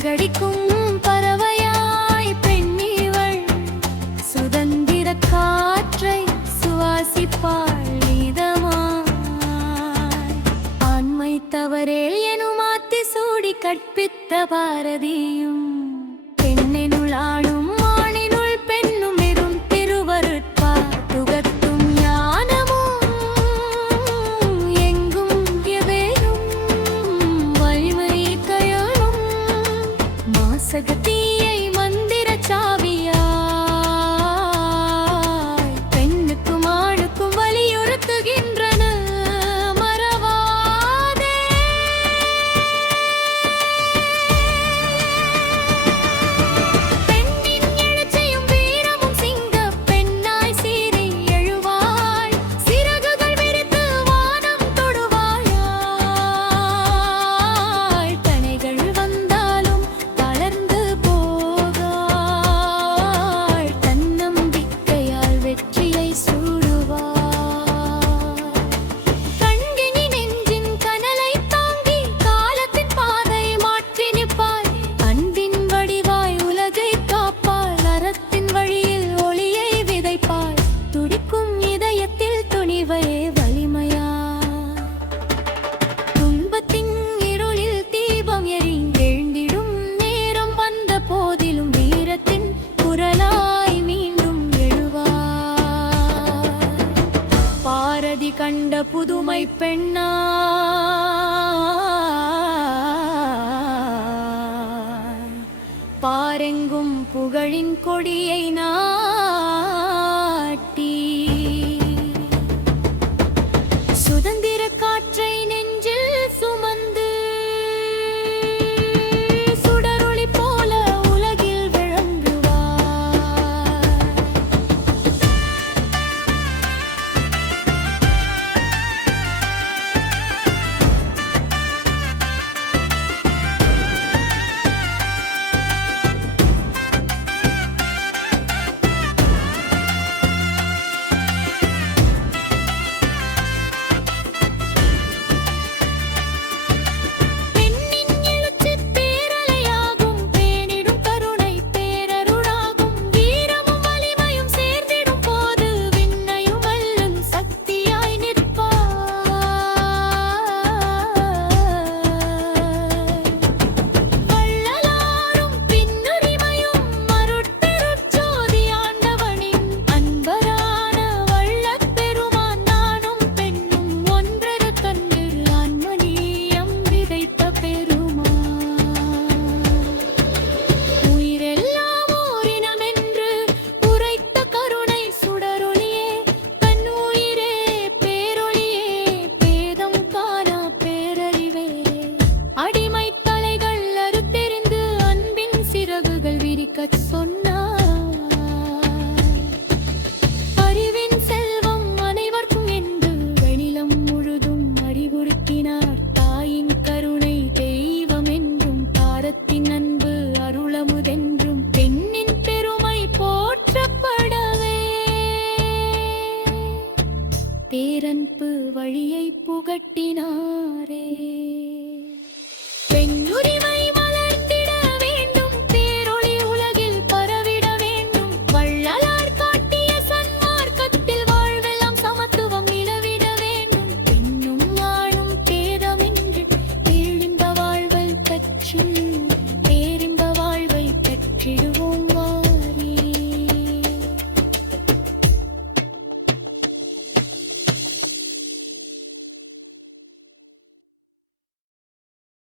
சிறகடிக்கும் பறவையாய் பெண்ணிவள் சுதந்திர காற்றை சுவாசிப்பாள் இதமாய். ஆண்மை தவறேல் எனும் மாத்தி சூடி கற்பித்த பாரதியும் பெண்ணெனுள் ஆணும் ஆணினுள் பெண்ணும் எறும் திருவருட்பா துகத்தும் ஞானமும் எங்கும் எவேறும் வலிமை கயலும் மாசகத்தீயை மந்திர சாவியாய் பெண்ணுக்கும் ஆணுக்கும் வலியுறுத்துகின்றன மறவாதே. பெண்ணின் எழுச்சியும் வீரமும் சிங்கப் பெண்ணாய் சீறி எழுவாள் சிறகுகள் விரித்து வானம் தொடுவாளாய். தனைகள் வந்தாலும் தளர்ந்து போகாள் தன்னம்பிக்கையால் வெற்றியை சூடுவாள். கண்கிணி நெஞ்சின் கனலை தாங்கி காலத்தின் பாதை மாற்றி நிற்பாள். அன்பின் வடிவாய் உலகை காப்பாள் அறத்தின் வழியில் ஒளியை விதைப்பாள். துடிக்கும் இதயத்தில் துணிவே வலிமையா துன்பத்தின் இருளில் தீபம் எரிந்தெழுந்திடும் நேரம் வந்த போதிலும் வீரத்தின் குரலாய் மீண்டும் எழுவார். பாரதி கண்ட புதுமை பெண்ணா பாரெங்கும் புகழின் கொடியை நாட்டி சுதந்திர காற்றை நெஞ்சில் சுமந்து சுடரொளி போல உலகில் விளங்குவார். பெண்ணின் எழுச்சி பேரலையாகும் பேணிடும் கருணை பேரருளாகும். வீரமும் வலிமையும் சேர்ந்திடும் போது விண்ணையும் வெல்லும் சக்தியாய் நிற்பார். வள்ளலாரும் பின்னுரிமையும் அருட்பெருஞ்சோதி ஆண்டவனின் அன்பரான வள்ளற் பெருமான் நானும் பெண்ணும் ஒன்றென கண்டு ஆன்மநீயம் விதைத்த பெருமான். உயிரெல்லாம் ஓரினமென்று உரைத்த கருணை சுடரொளியே தன் உயிரே பேரொளியே பேதம் காணா பேரறிவே. அடிமைத் தலைகள் அறுத்தெறிந்து அன்பின் சிறகுகள் விரிக்கச் சொன்னார். அறிவின் செல்வம் அனைவர்க்கும் என்று வெளிலம் முழுதும் அறிவுறுத்தினார். தாயின் கருணை தெய்வம் என்றும் தாரத்தின் அன்பு அருளமுதென்றும் பெண்ணின் பெருமை போற்றப்படவே பேரன்பு வழியை புகட்டி